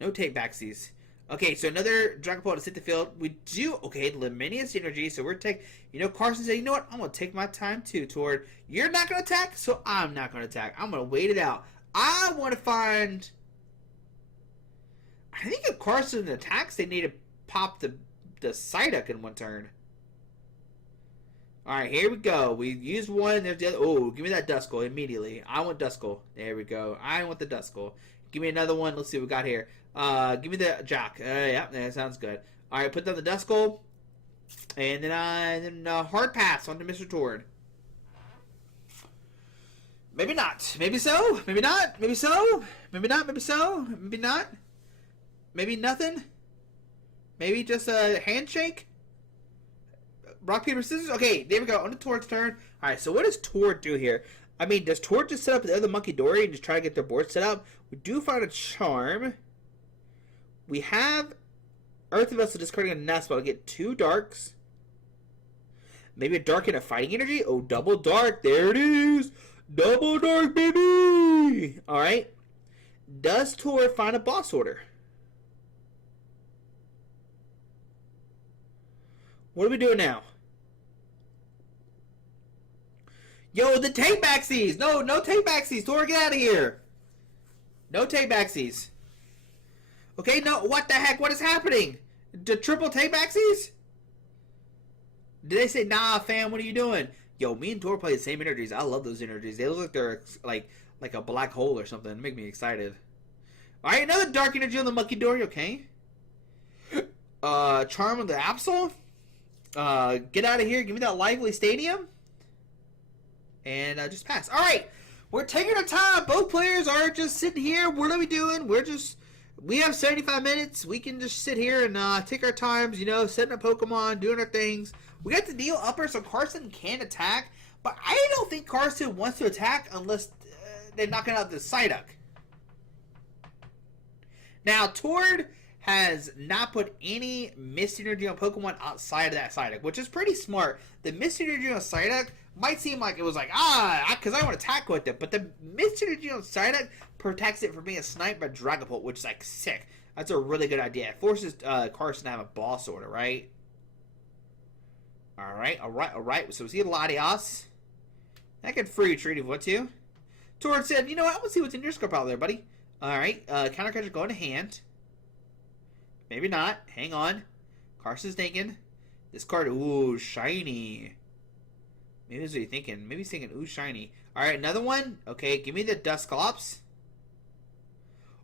No take backsies. Okay, so another Dragapult to hit the field. We do. Okay, Luminous Energy. So we're taking. You know, Carson said, you know what? I'm going to take my time too, Tord. You're not going to attack, so I'm not going to attack. I'm going to wait it out. I want to find. I think if Carson attacks, they need to pop the Psyduck in one turn. Alright, here we go. We used one. There's the other. Oh, give me that Dusknoir immediately. I want Dusknoir. There we go. I want the Dusknoir. Give me another one. Let's see what we got here. Give me the Jock. Yeah, that sounds good. Alright, put down the Dusknoir. And then hard pass onto Mr. Tord. Maybe not. Maybe so. Maybe not. Maybe so. Maybe not. Maybe so. Maybe not. Maybe nothing. Maybe just a handshake. Rock, paper, scissors. Okay, there we go. On to Tord's turn. Alright, so what does Tord do here? I mean, does Tord just set up the other Monkey Dory and just try to get their board set up? We do find a Charm. We have Earthen Vessel discarding a Nest Ball to get 2 Darks. Maybe a Dark and a Fighting Energy. Oh, double Dark. There it is. Double Dark, baby. Alright. Does Tord find a Boss Order? What are we doing now? Yo, the take backsies! No take backsies! Tord, get out of here! No take backsies. Okay, no, what the heck? What is happening? The triple take backsies? Did they say, nah, fam, what are you doing? Yo, me and Tord play the same energies. I love those energies. They look like they're like a black hole or something. They make me excited. Alright, another dark energy on the Monkey Dory, okay. Charm on the Absol. Get out of here. Give me that Lively Stadium. And just pass. Alright. We're taking our time. Both players are just sitting here. What are we doing? We have 75 minutes. We can just sit here and take our times, you know, setting up Pokemon, doing our things. We got the deal upper so Carson can attack. But I don't think Carson wants to attack unless they're knocking out the Psyduck. Now, Tord has not put any Mist Energy on Pokemon outside of that Psyduck, which is pretty smart. The Mist Energy on Psyduck might seem like it was like, because I want to attack with it, but the Mist Energy on Psyduck protects it from being sniped by Dragapult, which is like sick. That's a really good idea. It forces Carson to have a Boss Order, right? Alright. So we see Latias. I can free retreat if you want to. Tord said, you know what, I want to see what's in your scope out there, buddy. Alright, Counter Catcher going to hand. Maybe not. Hang on. Carson's thinking. This card, ooh, shiny. Maybe that's what you're thinking. Maybe he's thinking, ooh, shiny. Alright, another one. Okay, give me the Dusclops.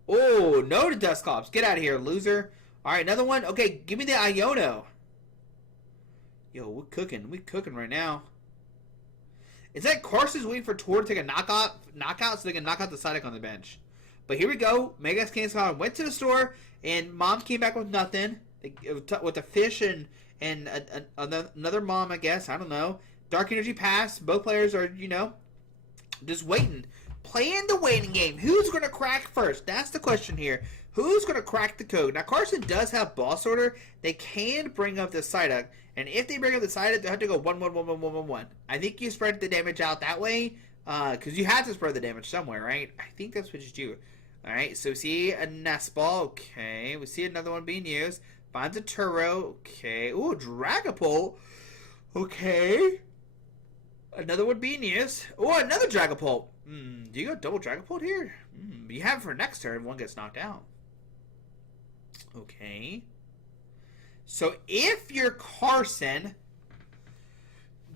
Oh, no to Dusclops. Get out of here, loser. Alright, another one. Okay, give me the Iono. Yo, we're cooking. We're cooking right now. Is that Carson's waiting for Tord to take a knockout so they can knock out the Psyduck on the bench? But here we go. Megas Cancel went to the store, and Mom came back with nothing. With a fish and another mom, I guess. I don't know. Dark Energy pass. Both players are, you know, just waiting. Playing the waiting game. Who's going to crack first? That's the question here. Who's going to crack the code? Now, Carson does have Boss Order. They can bring up the Psyduck. And if they bring up the Psyduck, they have to go 1-1-1-1-1-1-1. I think you spread the damage out that way. Because you have to spread the damage somewhere, right? I think that's what you do. Alright, so we see a nest ball. Okay, we see another one being used. Finds a Turo. Okay. Ooh, Dragapult. Okay. Another one being used. Oh, another Dragapult. Do you go double Dragapult here? You have it for next turn. One gets knocked out. Okay. So if you're Carson,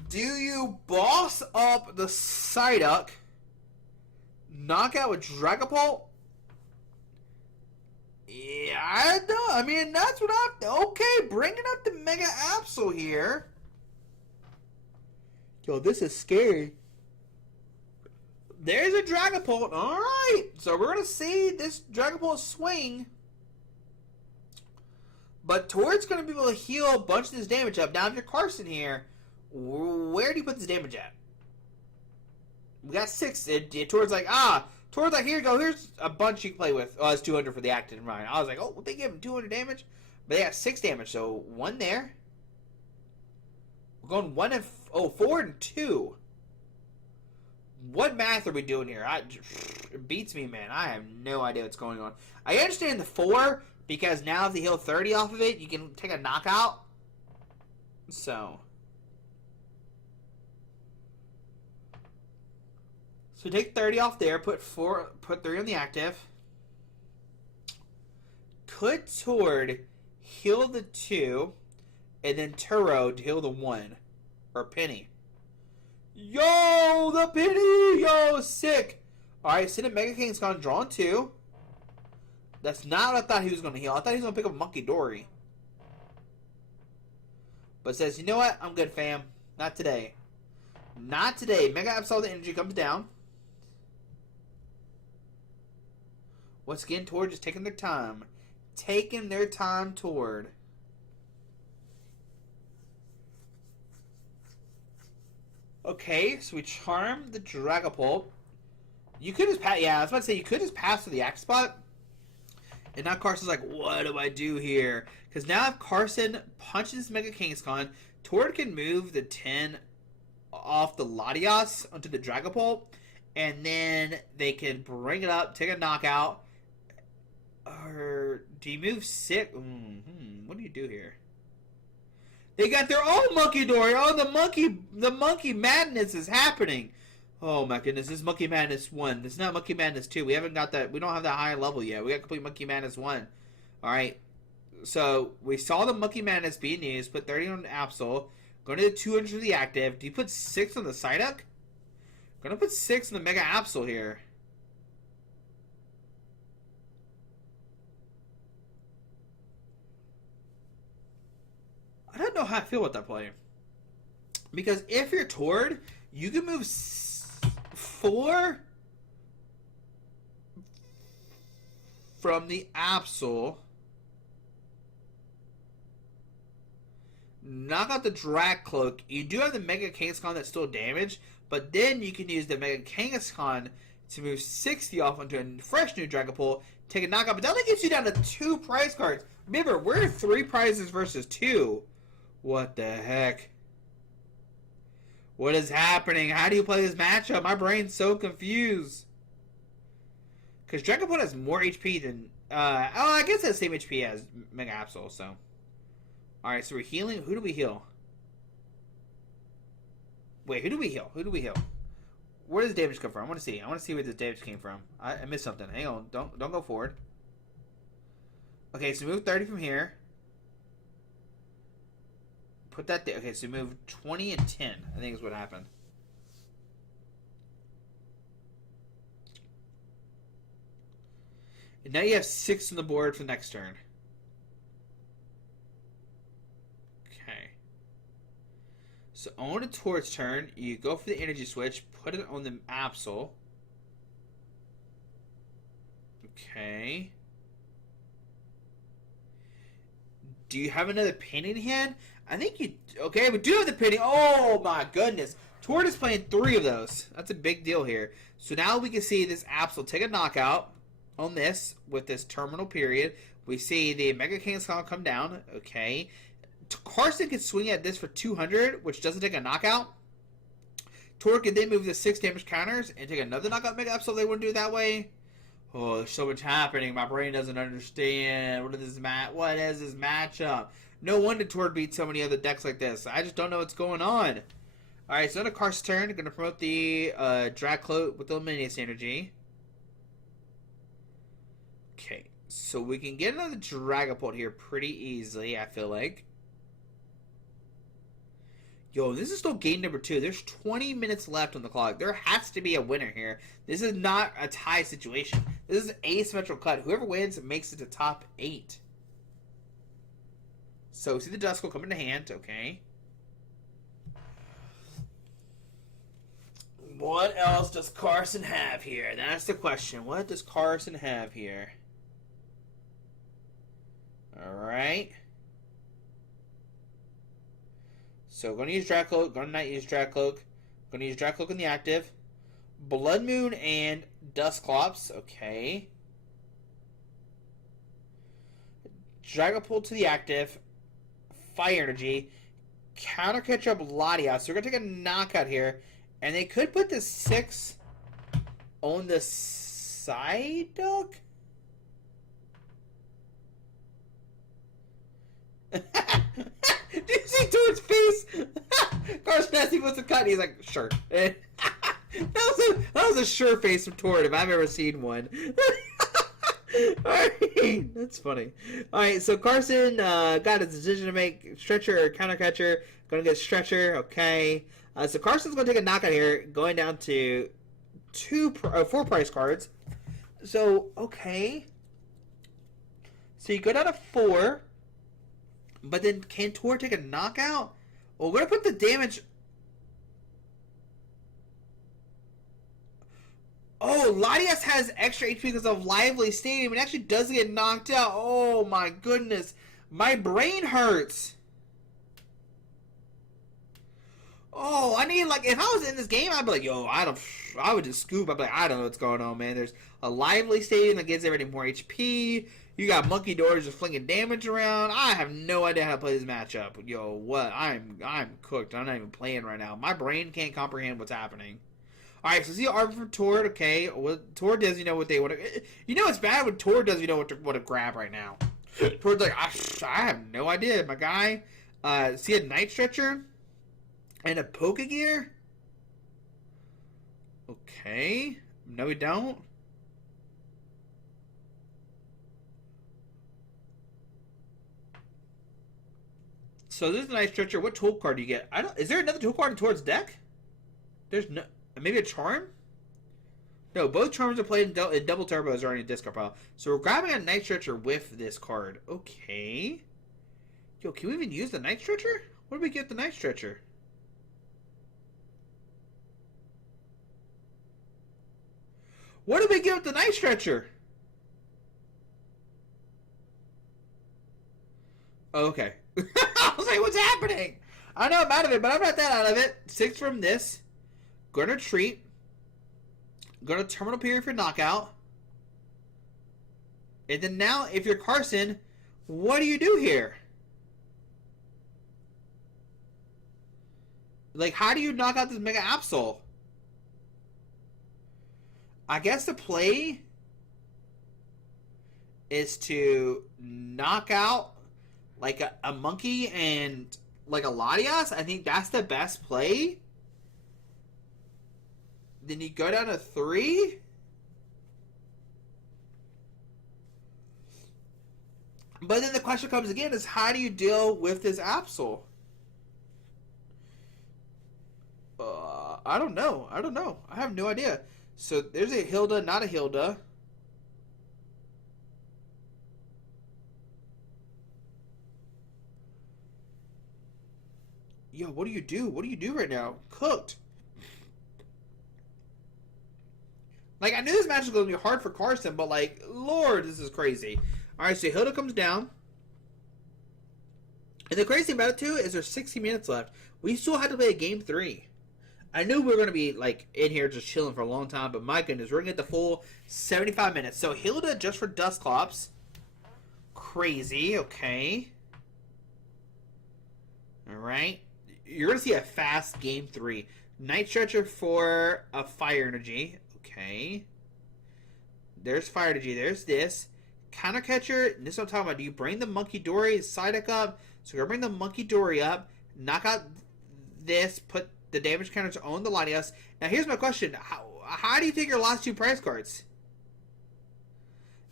do you boss up the Psyduck, knock out with Dragapult? Yeah, I know. I mean, that's what I'm... Okay, bringing up the Mega Absol here. Yo, this is scary. There's a Dragapult. Alright. So we're going to see this Dragapult swing. But Tord's going to be able to heal a bunch of this damage up. Now, if you're Carson here, where do you put this damage at? We got 6. Tord's like, Tord's like, here you go. Here's a bunch you can play with. Oh, it's 200 for the active and Ryan. I was like, oh, they give him 200 damage? But they got 6 damage. So 1 there. We're going 4 and 2. What math are we doing here? It beats me, man. I have no idea what's going on. I understand the 4 because now if they heal 30 off of it, you can take a knockout. So take 30 off there. Put 3 on the active. Could Tord heal the 2, and then Turo to heal the 1, or Penny? Yo, the Penny! Yo, sick! Alright, Senate Mega King's gone drawn 2. That's not what I thought he was going to heal. I thought he was going to pick up Monkey Dory. But says, you know what? I'm good, fam. Not today. Not today. Mega Absol, the energy comes down. Once again, Tord just taking their time. Taking their time, Tord. Okay, so we charm the Dragapult. You could just pass. Yeah, I was about to say you could just pass to the act spot. And now Carson's like, what do I do here? Because now if Carson punches Mega Kangaskhan, Tord can move the 10 off the Latias onto the Dragapult. And then they can bring it up, take a knockout. Or do you move 6? What do you do here? They got their own Monkey Dory. Oh, the monkey madness is happening. Oh my goodness, this is Monkey Madness 1. This is not Monkey Madness 2. We haven't got that. We don't have that high level yet. We got complete Monkey Madness 1. Alright. So we saw the Monkey Madness being used. Put 30 on Absol. Going to the 200 for the active. Do you put 6 on the Psyduck? Gonna put 6 on the Mega Absol here. I don't know how I feel about that play. Because if you're Tord, you can move 4 from the Absol. Knock out the Drag Cloak. You do have the Mega Kangaskhan that's still damaged, but then you can use the Mega Kangaskhan to move 60 off onto a fresh new Dragapult, take a knockout, but that only gets you down to 2 prize cards. Remember, we're 3 prizes versus 2. What the heck? What is happening? How do you play this matchup? My brain's so confused. Because Dragapult has more HP than... I guess it has the same HP as Mega Absol, so... Alright, so we're healing. Who do we heal? Wait, who do we heal? Who do we heal? Where does damage come from? I want to see. I want to see where this damage came from. I missed something. Hang on. Don't go forward. Okay, so move 30 from here. Put that there. Okay, so move 20 and 10, I think is what happened. And now you have 6 on the board for the next turn. Okay. So on a Tord's turn, you go for the energy switch, put it on the Absol. Okay. Do you have another pin in hand? I think you... Okay, we do have the pinning. Oh, my goodness. Tord is playing 3 of those. That's a big deal here. So now we can see this Absol take a knockout on this with this terminal period. We see the Mega Kangaskhan come down. Okay. Carson can swing at this for 200, which doesn't take a knockout. Tord can then move the 6 damage counters and take another knockout Mega Absol. They wouldn't do it that way. Oh, there's so much happening. My brain doesn't understand. What is this matchup? No wonder Tord beat so many other decks like this. I just don't know what's going on. Alright, so on a Carson's turn, going to promote the Dragapult with the Luminous Energy. Okay, so we can get another Dragapult here pretty easily, I feel like. Yo, this is still game number 2. There's 20 minutes left on the clock. There has to be a winner here. This is not a tie situation. This is an asymmetrical cut. Whoever wins makes it to top 8. So, see the Dusknoir come into hand. Okay. What else does Carson have here? That's the question. What does Carson have here? Alright. So, going to use Dragapult. Going to not use Dragapult. Going to use Dragapult in the active. Blood Moon and Dusknoir. Okay. Dragapult to the active. Fire Energy. Counter catch up Latias. So, we're going to take a knockout here. And they could put the 6 on the side, Doug? Do you see Tord's face? Carson asked he wants to cut, and he's like, sure. that was a sure face from Tord if I've ever seen one. Alright, that's funny. Alright, so Carson got a decision to make. Stretcher or counter catcher. Gonna get Stretcher, okay. So Carson's gonna take a knockout here, going down to 4 price cards. So, okay. So you go down to 4. But then can Tord take a knockout? Well, we're going to put the damage... Oh, Latias has extra HP because of Lively Stadium. It actually does get knocked out. Oh, my goodness. My brain hurts. Oh, I need, like, if I was in this game, I'd be like, yo, I would just scoop. I'd be like, I don't know what's going on, man. There's a Lively Stadium that gives everybody more HP. You got Monkey Doors just flinging damage around. I have no idea how to play this matchup. Yo, what? I'm cooked. I'm not even playing right now. My brain can't comprehend what's happening. Alright, so see Arbor for Tord, okay. Well, Tord does, what they want to... You know it's bad when Tord does, what to grab right now. Tord's like, I have no idea, my guy. See a Night Stretcher? And a Pokegear? Okay. No, we don't. So this is a Night Stretcher. What tool card do you get? Is there another tool card in Tord's deck? There's no... Maybe a Charm? No, both Charms are played in double turbos or in a discard pile. So we're grabbing a Night Stretcher with this card. Okay. Yo, can we even use the Night Stretcher? What do we get the Night Stretcher? What did we get with the Night Stretcher? Okay. I was like, what's happening? I know I'm out of it, but I'm not that out of it. 6 from this. Gonna treat. Gonna terminal period for knockout. And then now, if you're Carson, what do you do here? Like, how do you knock out this Mega Absol? I guess the play is to knock out like a monkey and like a Latias. I think that's the best play. Then you go down to 3. But then the question comes again is how do you deal with this Absol? I don't know. I have no idea. So there's a Hilda, not a Hilda. Yo, what do you do? What do you do right now? Cooked. Like, I knew this match was going to be hard for Carson, but, like, Lord, this is crazy. Alright, so Hilda comes down. And the crazy thing about it, too, is there's 60 minutes left. We still had to play a game 3. I knew we were going to be, like, in here just chilling for a long time, but my goodness, we're going to get the full 75 minutes. So, Hilda just for Dusknoir. Crazy, okay. Alright. You're going to see a fast game 3. Night Stretcher for a Fire Energy. Okay. There's Fire Energy. There's this. Counter Catcher. This is what I'm talking about. Do you bring the Monkey Dory side deck up? So we're going to bring the Monkey Dory up. Knock out this. Put the damage counters on the Latias. Now here's my question. How do you take your last 2 prize cards?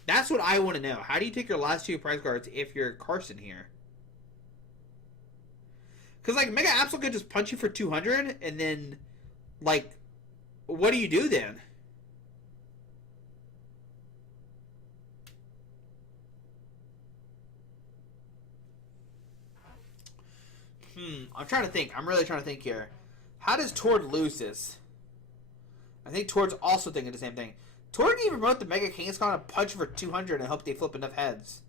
That's what I want to know. How do you take your last 2 prize cards if you're Carson here? Because, like, Mega Absol could just punch you for 200, and then, like, what do you do then? I'm trying to think. I'm really trying to think here. How does Tord lose this? I think Tord's also thinking the same thing. Tord can even promote the Mega Kingscon and punch for 200 and hope they flip enough heads.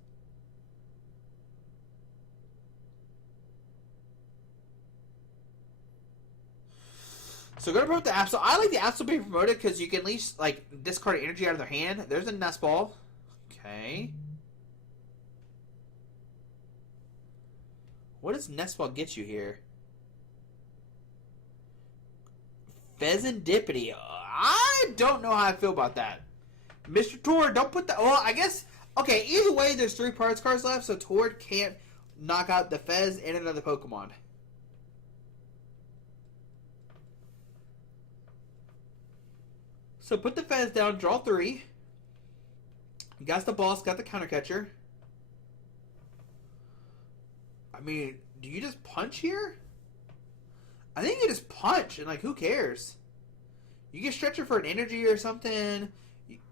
So going to promote the Absol. I like the Absol being promoted because you can at least like discard energy out of their hand. There's a Nest Ball. Okay. What does Nest Ball get you here? Pheasantipity. I don't know how I feel about that. Mr. Tord, don't put that. Well, I guess. Okay, either way, there's 3 parts cards left, so Tord can't knock out the Fez and another Pokemon. So put the Fez down, draw 3. You got the boss, got the counter catcher. I mean, do you just punch here? I think you just punch, and, like, who cares? You get Stretcher for an energy or something,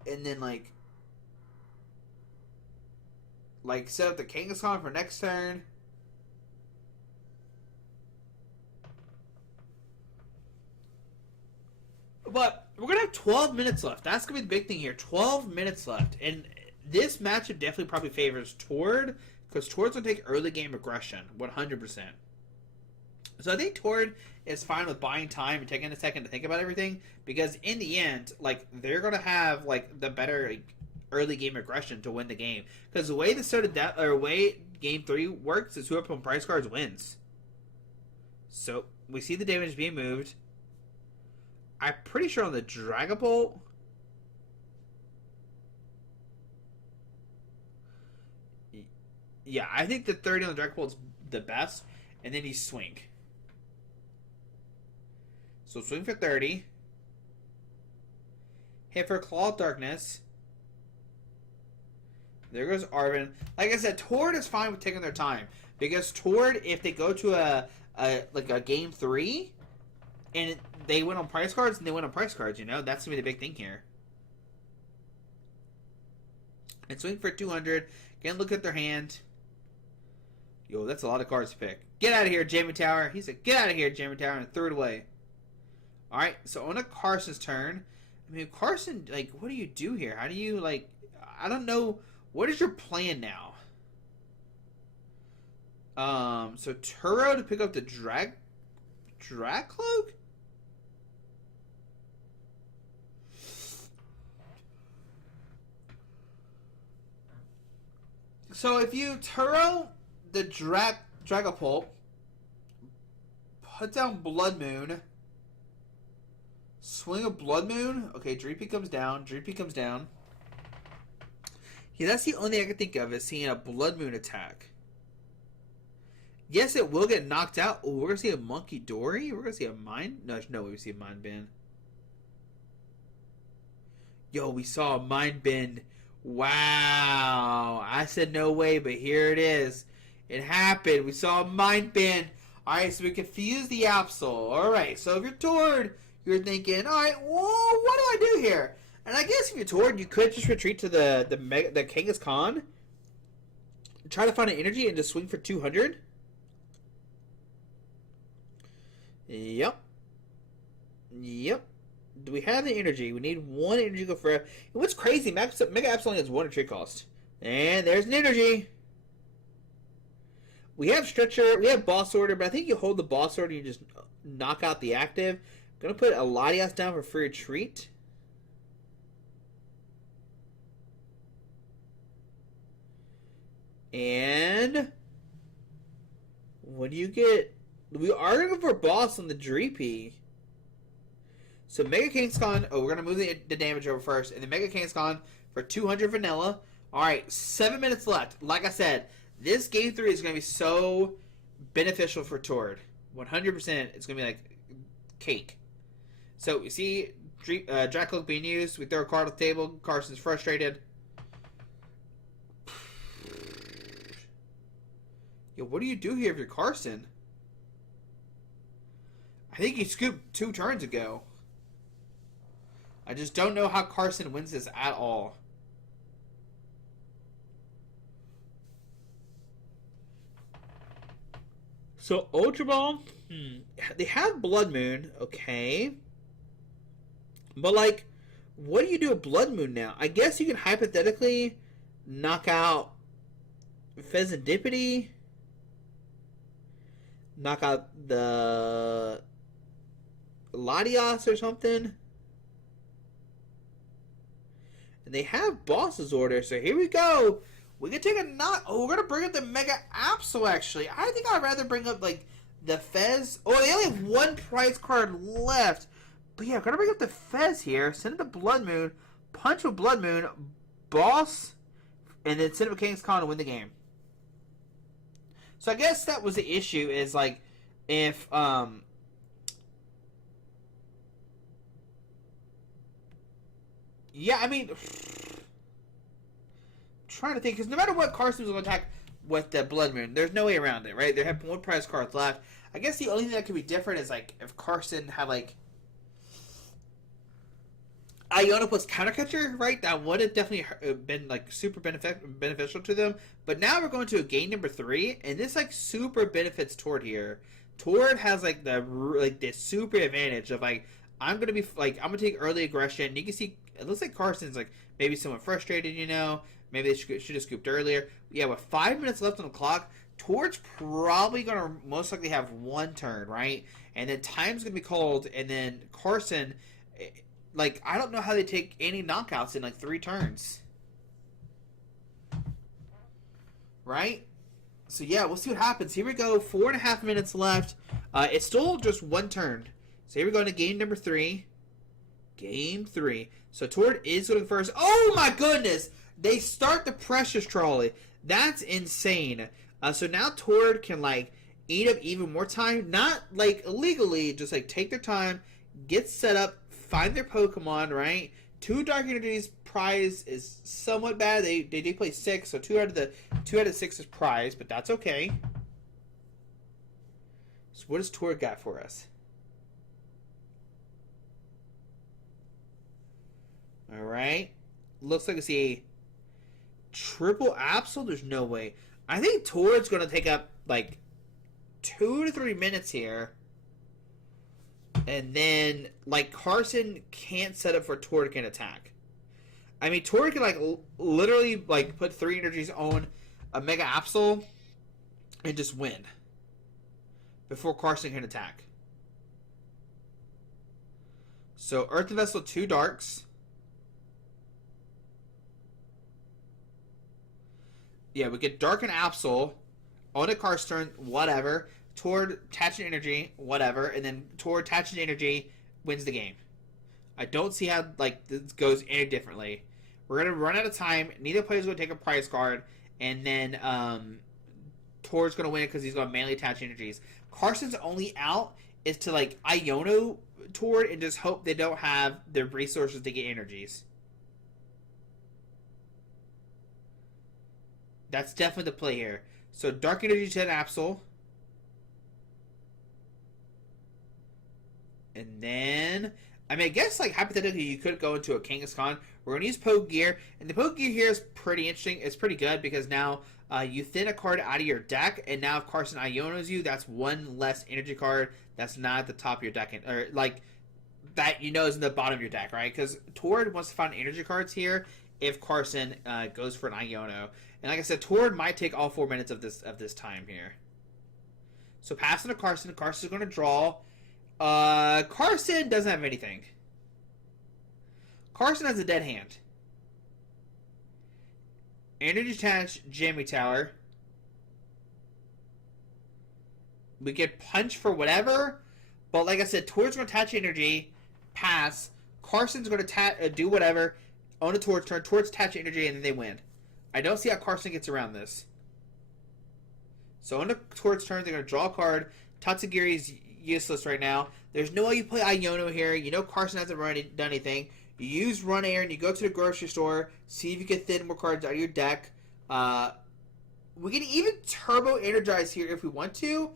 and then, like set up the Kangaskhan for next turn. But we're going to have 12 minutes left. That's going to be the big thing here. 12 minutes left. And this matchup definitely probably favors Tord, because Tord's going to take early game aggression, 100%. So I think Tord is fine with buying time and taking a second to think about everything, because in the end, like, they're going to have, like, the better, like, early game aggression to win the game. Because the way the start of that, or way game 3 works is whoever on prize cards wins. So we see the damage being moved. I'm pretty sure on the Dragapult. Yeah, I think the 30 on the Dragapult is the best, and then you swing. So swing for 30. Hit for Claw of Darkness. There goes Arvin. Like I said, Tord is fine with taking their time. Because Tord, if they go to a game 3, and they win on price cards, and they win on price cards, you know? That's going to be the big thing here. And swing for 200. Again, look at their hand. Yo, that's a lot of cards to pick. Get out of here, Jamie Tower. He said, get out of here, Jamie Tower, and threw it away. Alright, so on to Carson's turn. I mean, Carson, like, what do you do here? How do you, like, I don't know. What is your plan now? So Turo to pick up the Drag Cloak? So if you Turo the Dragapult, put down Blood Moon, swing a Blood Moon. Okay, Dreepy comes down. Dreepy comes down. Yeah, that's the only thing I can think of is seeing a Blood Moon attack. Yes, it will get knocked out. Oh, we're going to see a Monkey Dory? We're going to see a Mind... No, we see a Mind Bend. Yo, we saw a Mind Bend. Wow. I said no way, but here it is. It happened. We saw a Mind Bend. Alright, so we confused the Absol. Alright, so if you're Tord, you're thinking, alright, whoa, what do I do here? And I guess if you're Tord, you could just retreat to the Kangaskhan. Try to find an energy and just swing for 200. Yep. Do we have the energy? We need 1 energy to go for... And what's crazy, Mega Absol only has 1 retreat cost. And there's an energy. We have Stretcher, we have Boss Order, but I think you hold the Boss Order and you just knock out the active. Gonna put a Latias down for free retreat. And what do you get? We are going to go for boss on the Dreepy. So Mega Kangaskhan, we're going to move the damage over first. And the Mega Kangaskhan for 200 vanilla. All right, 7 minutes left. Like I said, this game 3 is going to be so beneficial for Tord. 100%, it's going to be like cake. So, you see Dragapult being used. We throw a card on the table. Carson's frustrated. Yo, what do you do here if you're Carson? I think he scooped 2 turns ago. I just don't know how Carson wins this at all. So, Ultra Ball, they have Blood Moon, okay. But, like, what do you do with Blood Moon now? I guess you can hypothetically knock out Pheasantipity, knock out the Latios or something. And they have Boss's Order, so here we go. We can take a knock. Oh, we're going to bring up the Mega Absol, actually. I think I'd rather bring up, like, the Fez. Oh, they only have 1 prize card left. But yeah, we're going to bring up the Fez here. Send it to Blood Moon. Punch with Blood Moon. Boss. And then send it to King's Con to win the game. So I guess that was the issue, is, like, if, yeah, I mean, trying to think, because no matter what, Carson's going to attack with the Blood Moon. There's no way around it, right? They have 1 prize card left. I guess the only thing that could be different is, like, if Carson had, like, Iona plus Countercatcher, right? That would have definitely been, like, super beneficial to them. But now we're going to a game number 3, and this, like, super benefits Tord here. Tord has, like, the super advantage of, like, I'm going to be, like, I'm going to take early aggression. You can see, it looks like Carson's, like, maybe somewhat frustrated, you know? Maybe they should have scooped earlier. Yeah, with 5 minutes left on the clock, Tord's probably going to most likely have 1 turn, right? And then time's going to be called, and then Carson, like, I don't know how they take any knockouts in, like, 3 turns. Right? So, yeah, we'll see what happens. Here we go. 4.5 minutes left. It's still just 1 turn. So, here we go into game number 3. Game 3. So, Tord is going first. Oh, my goodness! They start the Precious Trolley. That's insane. So, now Tord can, like, eat up even more time. Not, like, illegally. Just, like, take their time. Get set up. Find their Pokemon, right? 2 Dark Energies prize is somewhat bad. They do play 6, so 2 out of 6 is prize, but that's okay. So what does Tord got for us? Alright. Looks like it's a triple Absol. There's no way. I think Tord's going to take up, like, 2 to 3 minutes here. And then, like, Carson can't set up for Tord can attack. I mean, Tord can, like, literally, like, put 3 energies on a Mega Absol and just win before Carson can attack. So, Earthen Vessel, 2 Darks. Yeah, we get Dark and Absol on a Carson turn, whatever. Tord, Attaching Energy, whatever, and then Tord, Attaching Energy, wins the game. I don't see how, like, this goes any differently. We're going to run out of time. Neither player's going to take a prize card, and then Tord's going to win it because he's going to manually attach energies. Carson's only out is to, like, Iono Tord and just hope they don't have the resources to get energies. That's definitely the play here. So, Dark Energy to an Absol. And then, I mean, I guess, like, hypothetically, you could go into a Kangaskhan. We're going to use Pokegear. And the Pokegear here is pretty interesting. It's pretty good because now you thin a card out of your deck. And now if Carson Ionos you, that's 1 less energy card that's not at the top of your deck. Or, like, that you know is in the bottom of your deck, right? Because Tord wants to find energy cards here if Carson goes for an Iono. And like I said, Tord might take all 4 minutes of this time here. So passing to Carson. Carson's going to draw. Carson doesn't have anything. Carson has a dead hand. Energy Attach, Jammy Tower. We get Punch for whatever. But like I said, Tord's going to attach energy. Pass. Carson's going to do whatever. on the Tord's turn. Tord's attach energy, and then they win. I don't see how Carson gets around this. So on the Tord's turn, they're going to draw a card. Tatsugiri's useless right now. There's no way you play Iono here. You know Carson hasn't done anything. You use Run Air, and you go to the grocery store, see if you can thin more cards out of your deck. We can even Turbo Energize here if we want to,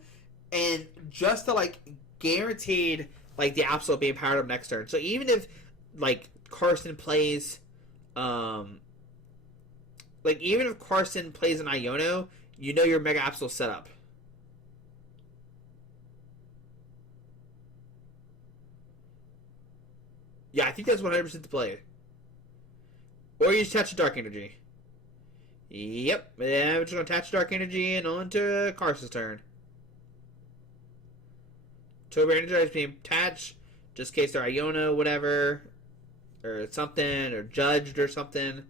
and just to, like, guaranteed, like, the Absol being powered up next turn. So even if, like, Carson plays, even if Carson plays an Iono, you know your Mega Absol set up. Yeah, I think that's 100% the play. Or you just attach a Dark Energy. Yep, yeah, we're just going to attach Dark Energy and on to Carson's turn. Turbo Energize being attached, just in case they're Iono, whatever, or something, or judged or something.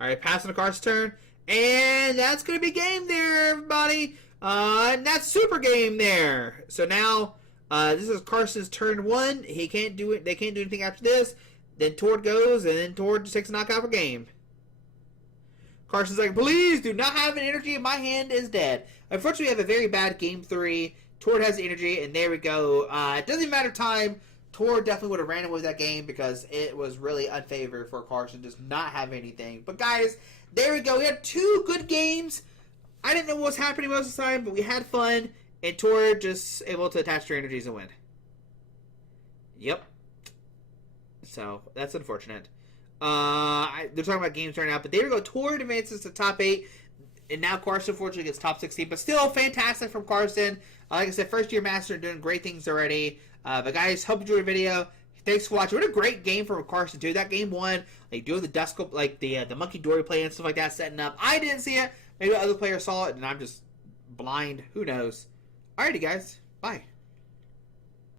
Alright, passing to Carson's turn, and that's going to be game there, everybody. And that's super game there. So now, this is Carson's turn 1. He can't do it. They can't do anything after this. Then Tord goes, and then Tord just takes a knockout for game. Carson's like, please do not have an energy. My hand is dead. Unfortunately, we have a very bad game 3. Tord has the energy, and there we go. It doesn't matter time. Tord definitely would have ran away with that game because it was really unfavored for Carson just not have anything. But guys, there we go. We had 2 good games. I didn't know what was happening most of the time, but we had fun. And Tord just able to attach their energies and win. Yep. So, that's unfortunate. They're talking about games right now, but there we go. Tord advances to top 8, and now Carson unfortunately gets top 16, but still fantastic from Carson. Like I said, first year master, doing great things already. But guys, hope you enjoyed the video. Thanks for watching. What a great game from Carson too. That game 1, like doing the Dusknoir, like the Monkey Dory play and stuff like that, setting up. I didn't see it. Maybe other players saw it, and I'm just blind. Who knows? Alrighty, guys. Bye.